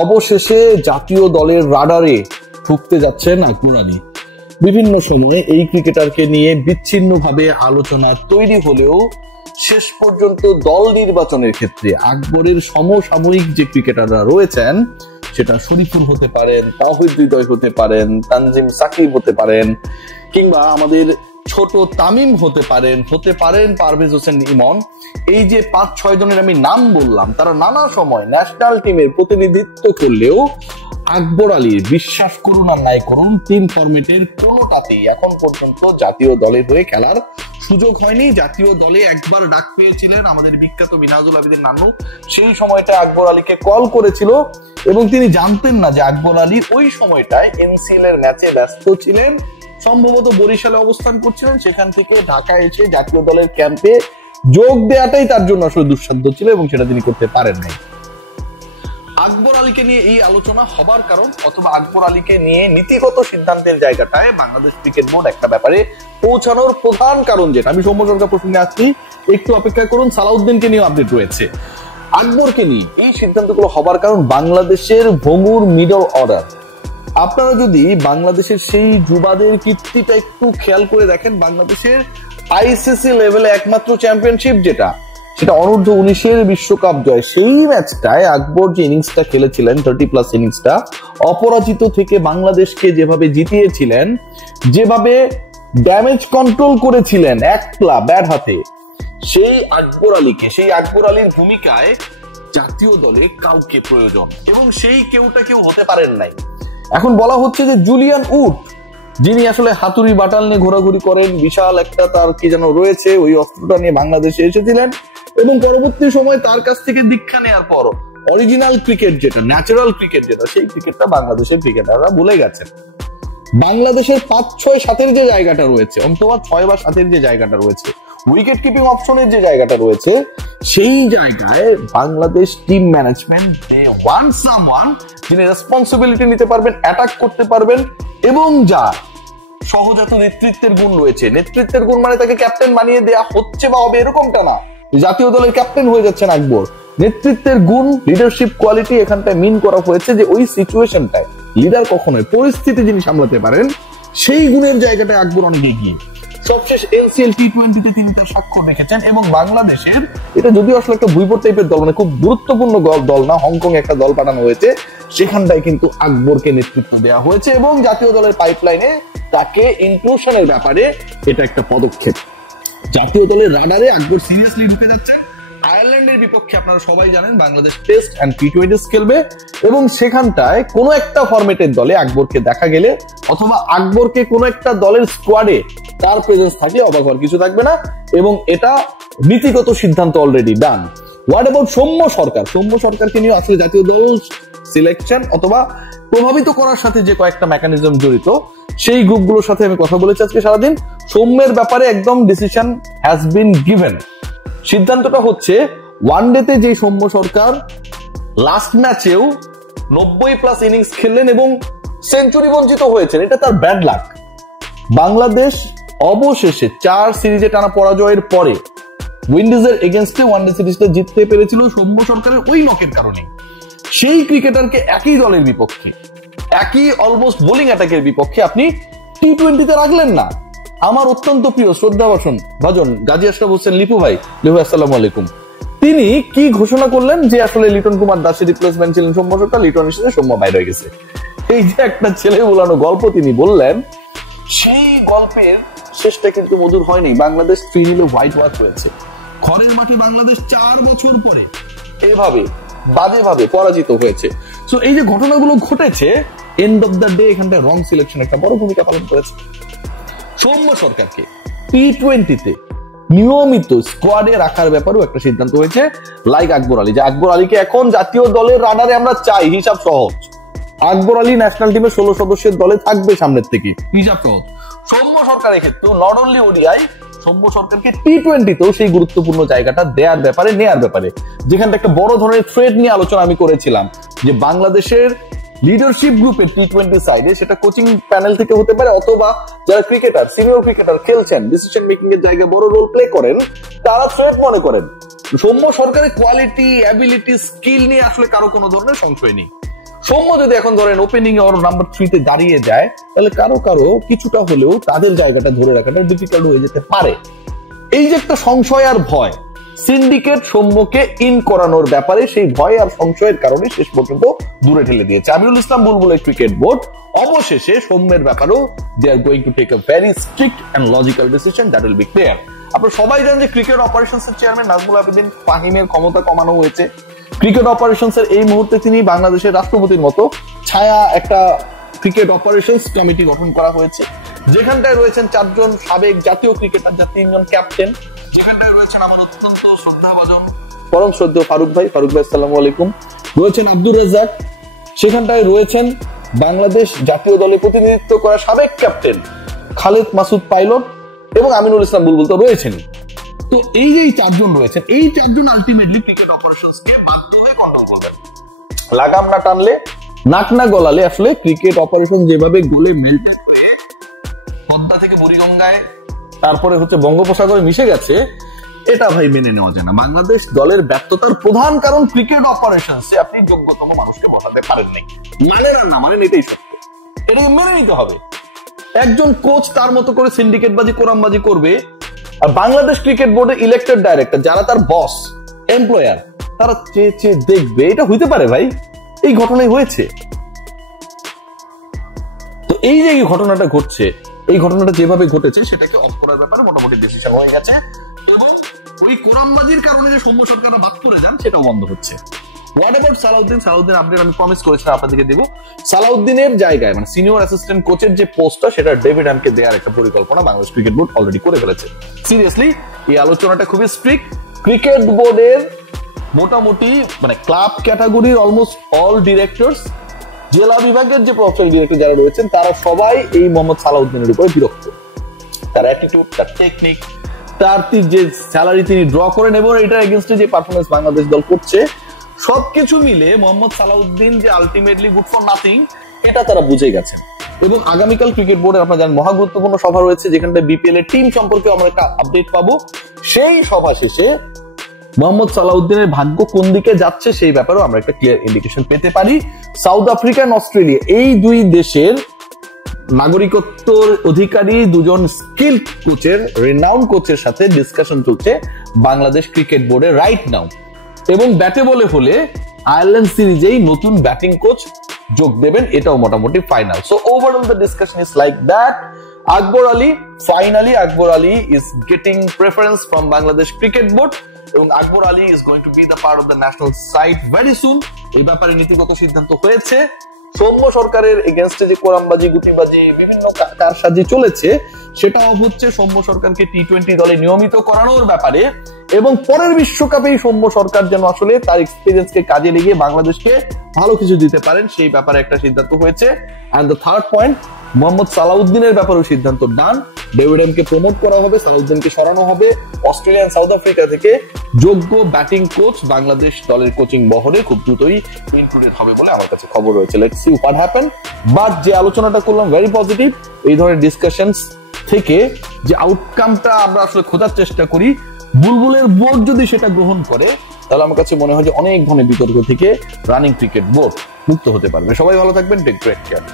অবশেষে জাতীয় দলের রাডারে ঢুকতে যাচ্ছেন আকবর আলী। বিভিন্ন সময়ে এই ক্রিকেটারকে নিয়ে বিচ্ছিন্নভাবে আলোচনা তৈরি হলেও শেষ পর্যন্ত দল নির্বাচনের ক্ষেত্রে আকবরের সমসাময়িক যে ক্রিকেটাররা রয়েছেন, সেটা শরীফুল হতে পারেন, তাওহিদ হৃদয় হতে পারেন, তানজিম সাকিব হতে পারেন, কিংবা আমাদের ছোট তামিম হতে পারেন পারভেজ হোসেন ইমন, এই যে 5-6 জনের আমি নাম বললাম, তারা নানা সময় ন্যাশনাল টিমের প্রতিনিধিত্ব করলেও আকবর আলীর বিশ্বাস করুন আর নাই করুন 3 ফরম্যাটের কোনোটাতেই এখন পর্যন্ত জাতীয় দলের হয়ে খেলার সুযোগ হয়নি। জাতীয় দলে একবার ডাক পেয়েছিলেন আমাদের বিখ্যাত মিনহাজুল আবেদিন নান্নু, সেই সময়টা আকবর আলীকে কল করেছিল এবং তিনি জানতেন না যে আকবর আলী ওই সময়টায় এনসিএল এর ম্যাচে ব্যস্ত ছিলেন, সম্ভবত বরিশালে অবস্থান করছিলেন, সেখান থেকে ঢাকায় এসে জাতীয় দলের ক্যাম্পে যোগ দেওয়াটাই তার জন্য আসলে দুঃসাধ্য ছিল এবং সেটা তিনি করতে পারেন নাই। আকবর আলীকে নিয়ে এই আলোচনা হবার কারণ, অথবা আকবর আলীকে নিয়ে নীতিগত সিদ্ধান্তের জায়গাটায় বাংলাদেশ ক্রিকেট বোর্ড একটা ব্যাপারে পৌঁছানোর প্রধান কারণ যেটা, আমি সৌম্য সরকার প্রসঙ্গে আসছি, একটু অপেক্ষা করুন, সালাউদ্দিনকে নিয়ে আপডেট রয়েছে। আকবরকে নিয়ে এই সিদ্ধান্তগুলো হবার কারণ বাংলাদেশের ভঙ্গুর মিডল অর্ডার। আপনারা যদি বাংলাদেশের সেই যুবাদের কীর্তিটা একটু খেয়াল করে দেখেন, বাংলাদেশের আইসিসি লেভেলে একমাত্র চ্যাম্পিয়নশিপ যেটা, সেটা অনূর্ধ্ব 19-এর বিশ্বকাপ জয়। সেই ম্যাচটায় আকবর যে ইনিংসটা খেলেছিলেন, 30+ ইনিংসটা, অপরাজিত থেকে বাংলাদেশকে যেভাবে জিতিয়েছিলেন, যেভাবে ড্যামেজ কন্ট্রোল করেছিলেন একলা ব্যাট হাতে, সেই আকবর আলীর ভূমিকায় জাতীয় দলে কাউকে প্রয়োজন, এবং সেই কেউ হতে পারেন নাই। এখন বলা হচ্ছে যে জুলিয়ান উড, যিনি আসলে হাতুড়ি বাটাল নিয়ে ঘোরাঘুরি করেন, বিশাল একটা তার কি যেন রয়েছে, ওই অস্ত্রটা নিয়ে বাংলাদেশে এসেছিলেন এবং পরবর্তী সময় তার কাছ থেকে দীক্ষা নেওয়ার পর অরিজিনাল ক্রিকেট যেটা, ন্যাচারাল ক্রিকেট যেটা, সেই ক্রিকেটটা বাংলাদেশের ক্রিকেটাররা ভুলে গেছেন। বাংলাদেশের 5-6-7-এর যে জায়গাটা রয়েছে, অন্তত 6 বা 7-এর যে জায়গাটা রয়েছে, উইকেট কিপিং অপশনের যে জায়গাটা রয়েছে, সেই জায়গায় Bangladesh team management one someone যিনি রেসপন্সিবিলিটি নিতে পারবেন, অ্যাটাক করতে পারবেন, এবং যা সহজাত নেতৃত্বের গুণ রয়েছে। নেতৃত্বের গুণ মানে তাকে ক্যাপ্টেন বানিয়ে দেয়া হচ্ছে বা হবে এরকমটা না, জাতীয় দলের ক্যাপ্টেন হয়ে যাচ্ছেন আকবর। নেতৃত্বের গুণ, লিডারশিপ কোয়ালিটি এখানটায় মিন করা হয়েছে যে ওই সিচুয়েশনটায় লিডার কখনোই, পরিস্থিতি যিনি সামলাতে পারেন, সেই গুণের জায়গাটায় আকবর অনেক এগিয়ে। সবশেষ এনসিএল টি20-তে তিনি তার স্বাক্ষর রেখেছেন এবং বাংলাদেশের, এটা যদিও আসলে একটা ভুইপোর টাইপের দল, মানে খুব গুরুত্বপূর্ণ দল না, হংকং একটা দল পাঠানো হয়েছে, সেখানটায় কিন্তু আকবরকে নেতৃত্ব দেওয়া হয়েছে এবং জাতীয় দলের পাইপলাইনে তাকে ইনক্লুশনের ব্যাপারে এটা একটা পদক্ষেপ। জাতীয় দলের রাডারে আকবর সিরিয়াসলি ঢুকে যাচ্ছে। আয়ারল্যান্ডের বিপক্ষে আপনারা সবাই জানেন বাংলাদেশ টেস্ট এন্ড টি20 খেলবে এবং সেখানটায় কোনো একটা ফরম্যাটের দলে আকবরকে দেখা গেলে, অথবা আকবরকে কোনো একটা দলের স্কোয়াডে তার প্রেজেন্স থাকলে অবাক হওয়ার কিছু থাকবে না, এবং এটা নীতিগত সিদ্ধান্ত already done. What about Soumya সরকারকে নিয়ে আসলে জাতীয় দল সিলেকশন অথবা প্রভাবিত করার সাথে যে কয়েকটা মেকানিজম জড়িত, সেই গ্রুপগুলোর সাথে আমি কথা বলেছি আজকে সারাদিন। সৌম্যের ব্যাপারে একদম ডিসিশন হ্যাজ বিন গিভেন। সিদ্ধান্তটা হচ্ছে, ওয়ানডেতে যে সৌম্য সরকার লাস্ট ম্যাচেও 90+ ইনিংস খেললেন এবং সেঞ্চুরি বঞ্চিত হয়েছেন, এটা তার ব্যাড লাক। বাংলাদেশ অবশেষে 4 সিরিজে টানা পরাজয়ের পরে উইন্ডিজের এগেনস্টে ওয়ানডে সিরিজটা জিততে পেরেছিল সৌম্য সরকারের ওই নকের কারণে। সেই ক্রিকেটারকে একই দলের বিপক্ষে, একই অলমোস্ট বোলিং অ্যাটাকের বিপক্ষে আপনি টি20তে রাখলেন না। আমার অত্যন্ত প্রিয় ভাজন গাজী আশরাফ হোসেন লিপু ভাই, আসসালামু আলাইকুম, তিনি কি ঘোষণা করলেন যে আসলে লিটন কুমার দাসের রিপ্লেসমেন্ট ছিলেন সৌম্য সরকার, লিটন এসেছে, সৌম্য বাইরে হয়ে গেছে। এই যে একটা ছেলে বোলানো গল্প তিনি বললেন, সেই গল্পের শেষটা কিন্তু মধুর হয়নি। বাংলাদেশ 3-0 হোয়াইট ওয়াশ হয়েছে। ঘরের মাঠে বাংলাদেশ 4 বছর পরে এভাবে বাজেভাবে পরাজিত হয়েছে। সো এই যে ঘটনাগুলো ঘটেছে, এন্ড অফ দ্য ডে এখানটায় রং সিলেকশন একটা বড় ভূমিকা পালন করেছে। সৌম্য সরকারকে টি20তে নিয়মিত স্কোয়াডে রাখার ব্যাপারেও একটা সিদ্ধান্ত হয়েছে, লাইক আকবর আলী, যে আকবর আলীকে এখন জাতীয় দলের রাডারে আমরা চাই। হিসাব সহজ, আকবর আলী ন্যাশনাল টিমের 16 সদস্যের দলে থাকবে সামনের থেকে, হিসাব সহজ। সৌম্য সরকারের ক্ষেত্রেও নট অনলি ওডিআই, সৌম্য সরকারকে টি20তেও সেই গুরুত্বপূর্ণ জায়গাটা নেয়ার ব্যাপারে, যেখানটা একটা বড় ধরনের থ্রেড নিয়ে আলোচনা আমি করেছিলাম, যে বাংলাদেশের লিডারশিপ গ্রুপে টি20 সাইডে, সেটা কোচিং প্যানেল থেকে হতে পারে, অথবা যারা ক্রিকেটার, সিনিয়র ক্রিকেটার খেলছেন, ডিসিশন মেকিং এর জায়গায় বড় রোল প্লে করেন, তারা থ্রেট মনে করেন। সৌম্য সরকারের কোয়ালিটি, অ্যাবিলিটি, স্কিল নিয়ে আসলে কারো কোনো ধরনের সংশয় নেই। সৌম্য যদি এখন ধরেন ওপেনিং ওর নাম্বার 3 তে দাঁড়িয়ে যায়, তাহলে কারো কারো কিছুটা হলেও তাদের জায়গাটা ধরে রাখাটা ডিফিকাল্ট হয়ে যেতে পারে। এই যে একটা সংশয় আর ভয়, সিন্ডিকেট সৌম্যকে ইন করানোর ব্যাপারে সেই ভয় আর সংশয়ের কারণে শেষ পর্যন্ত দূরে ঠেলে দিয়েছে আমিরুল ইসলাম বুলবুলের ক্রিকেট বোর্ড। অবশেষে সৌম্যের ব্যাপারেও they are going to take a very strict and logical decision that will be clear. আপনারা সবাই জানেন যে ক্রিকেট অপারেশনস এর চেয়ারম্যান নাজমুল আবেদিন ফাহিমের ক্ষমতা কমানো হয়েছে। ক্রিকেট অপারেশনস এর এই মুহূর্তে তিনি বাংলাদেশের রাষ্ট্রপতির মতো ছায়া একটা ক্রিকেট অপারেশনস কমিটি গঠন করা হয়েছে, যেখানটায় রয়েছেন 4 জন সাবেক জাতীয় ক্রিকেটার, যার 3 জন ক্যাপ্টেন, যেখানটায় রয়েছেন আমার অত্যন্ত শ্রদ্ধাভাজন পরম শ্রদ্ধেয় ফারুক ভাই আসসালামু আলাইকুম, রয়েছেন আব্দুর রাজ্জাক, সেখানটায় রয়েছেন বাংলাদেশ জাতীয় দলে প্রতিনিধিত্ব করা সাবেক ক্যাপ্টেন খালেদ মাসুদ পাইলট এবং আমিনুল ইসলাম বুলবুল তো রয়েছেন। তো এই যে 4 জন রয়েছেন, এই 4 জন আলটিমেটলি ক্রিকেট অপারেশনস কে বাধ্য হয়ে কন্ট্রোল করবেন। লাগাম না টানলে, নাক না গলালে আসলে ক্রিকেট অপারেশন যেভাবে গোলে মেল্টেড হয়ে পদ্মা থেকে বুড়িগঙ্গায় তারপরে হচ্ছে বঙ্গোপসাগরে মিশে গেছে, এটা ভাই মেনে নেওয়া যায় না। বাংলাদেশ দলের ব্যর্থতার প্রধান কারণ ক্রিকেট অপারেশনসে আপনি যোগ্যতম মানুষকে বসাতে পারেন নাই। মানেন আর না মানেন এটাই সত্য, এটাকে মেনে নিতে হবে। একজন কোচ তার মতো করে সিন্ডিকেটবাজি কোরামবাজি করবে, আর বাংলাদেশ ক্রিকেট বোর্ডের ইলেক্টেড ডাইরেক্টর যারা তার বস এমপ্লয়ার, তারা চেয়ে চেয়ে দেখবে। এটা হইতে পারে ভাই, এই ঘটনাই হয়েছে। তো এই যে ঘটনাটা ঘটছে, এই ঘটনাটা যেভাবে ঘটেছে সেটাকে অফ করার ব্যাপারে মোটামুটি ডিসিশন হয়ে গেছে, এবং ওই কোরামবাজির কারণে যে সৌম্য সরকাররা বাদ করে যান সেটাও বন্ধ হচ্ছে। What about Salauddin? Salauddin update আমি প্রমিস করেছিলাম আপনাদেরকে দেব। সালাউদ্দিনের জায়গায় মানে সিনিয়র অ্যাসিস্ট্যান্ট কোচের যে পোস্টটা, সেটা ডেভিড হ্যামকে দেওয়ার একটা পরিকল্পনা বাংলাদেশ ক্রিকেট বোর্ড অলরেডি করে ফেলেছে। সিরিয়াসলি এই আলোচনাটা খুবই স্ট্রিক্ট। ক্রিকেট বোর্ডের মোটামুটি মানে ক্লাব ক্যাটাগরির অলমোস্ট অল ডিরেক্টরস, জেলা বিভাগের যে প্রফেশনাল ডিরেক্টর যারা রয়েছেন, তারা সবাই এই মোহাম্মদ সালাউদ্দিনের উপরে বিরক্ত। তার অ্যাটিটিউড, তার টেকনিক, তার যে স্যালারি তিনি ড্র করেন এবং এটার এগেইনস্টে যে পারফরমেন্স বাংলাদেশ দল করছে, সবকিছু মিলে মোহাম্মদ সালাউদ্দিন যে আলটিমেটলি গুড ফর নাথিং, এটা তারা বুঝে গেছেন। এবং আগামীকাল ক্রিকেট বোর্ডের আপনারা জানেন মহা গুরুত্বপূর্ণ সভা রয়েছে, যেখানটা বিপিএল এর টিম সম্পর্কে আমরা একটা আপডেট পাবো। সেই সভা শেষে মোহাম্মদ সালাউদ্দিনের ভাগ্য কোন দিকে যাচ্ছে সেই ব্যাপারেও আমরা একটা ক্লিয়ার ইন্ডিকেশন পেতে পারি। সাউথ আফ্রিকা এবং অস্ট্রেলিয়া এই দুই দেশের নাগরিকত্বর অধিকারী 2 জন স্কিল কোচের, রেনাউন্ড কোচের সাথে ডিসকাশন চলছে বাংলাদেশ ক্রিকেট বোর্ডে রাইট নাও। এবং ব্যাটে বলে হলে আয়ারল্যান্ড সিরিজেই নতুন ব্যাটিং কোচ যোগ দেবেন, এটাও মোটামুটি final. So overall the discussion is like that. Akbar Ali, finally Akbar Ali is getting preference from Bangladesh cricket board, এবং Akbar Ali is going to be the part of the national side very soon. এই ব্যাপারে নীতিগত সিদ্ধান্ত হয়েছে। সৌম্য সরকারের এগেনস্টে যে কোরামবাজি, গুটিবাজি, বিভিন্ন কারসাজি চলেছে, সেটাও হচ্ছে সৌম্য সরকারকে টি-20 দলে নিয়মিত করানোর ব্যাপারে, এবং পরের বিশ্বকাপেই সৌম্য সরকার যেন আসলে তার এক্সপেরিয়েন্সকে কাজে লেগে বাংলাদেশকে ভালো কিছু দিতে পারেন, সেই ব্যাপারে একটা সিদ্ধান্ত হয়েছে। And the third point, Mohammad সালাউদ্দিনের ব্যাপারেও সিদ্ধান্ত ডান। ডেভিড হ্যামকে প্রমোট করা হবে, সালাউদ্দিনকে সরানো হবে। অস্ট্রেলিয়া সাউথ আফ্রিকা থেকে যোগ্য ব্যাটিং কোচ বাংলাদেশ দলের কোচিং বহরে খুব দ্রুতই ইনক্লুডেড হবে বলে আমার কাছে খবর রয়েছে। Let's see what happen. But যে আলোচনাটা করলাম ভেরি পজিটিভ। এই ধরনের ডিসকাশনস থেকে যে আউটকামটা আমরা আসলে খোঁজার চেষ্টা করি, বুলবুলের বোর্ড যদি সেটা গ্রহণ করে, তাহলে আমার কাছে মনে হয় যে অনেক ধরনের বিতর্ক থেকে রানিং ক্রিকেট বোর্ড মুক্ত হতে পারবে। সবাই ভালো থাকবেন, টেক গ্রেট কেয়ার।